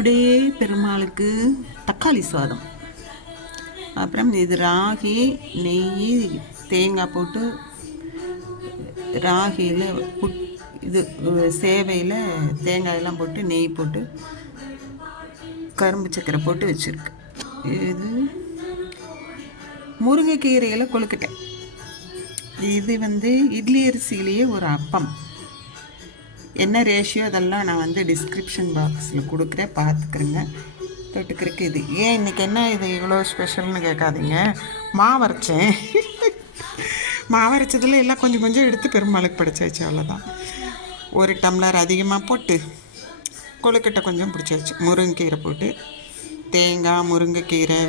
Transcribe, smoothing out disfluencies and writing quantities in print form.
Today பெருமாளுக்கு தக்காளி சாதம். அப்புறம் இது ராகி, நெய், தேங்காய் போட்டு ராகியில் இது சேவையில் தேங்காயெல்லாம் போட்டு நெய் போட்டு கரும்பு சக்கரை போட்டு வச்சுருக்கு. இது முருங்கைக்கீரையில் கொழுக்கட்டை. இது இட்லி அரிசியிலேயே ஒரு அப்பம். என்ன ரேஷியோ அதெல்லாம் நான் டிஸ்கிரிப்ஷன் பாக்ஸில் கொடுக்குறேன், பார்த்துக்கிறேங்க. தொட்டுக்கிறதுக்கு இது ஏன் இன்றைக்கி என்ன இது இவ்வளோ ஸ்பெஷல்னு கேட்காதீங்க. மாவரைச்சேன். மாவரைச்சதில் எல்லாம் கொஞ்சம் கொஞ்சம் எடுத்து பெருமாளுக்கு பிடிச்சாச்சு, அவ்வளோதான். ஒரு டம்ளர் அதிகமாக போட்டு கொழுக்கட்டை கொஞ்சம் பிடிச்சாச்சு. முருங்கைக்கீரை போட்டு தேங்காய், முருங்கைக்கீரை,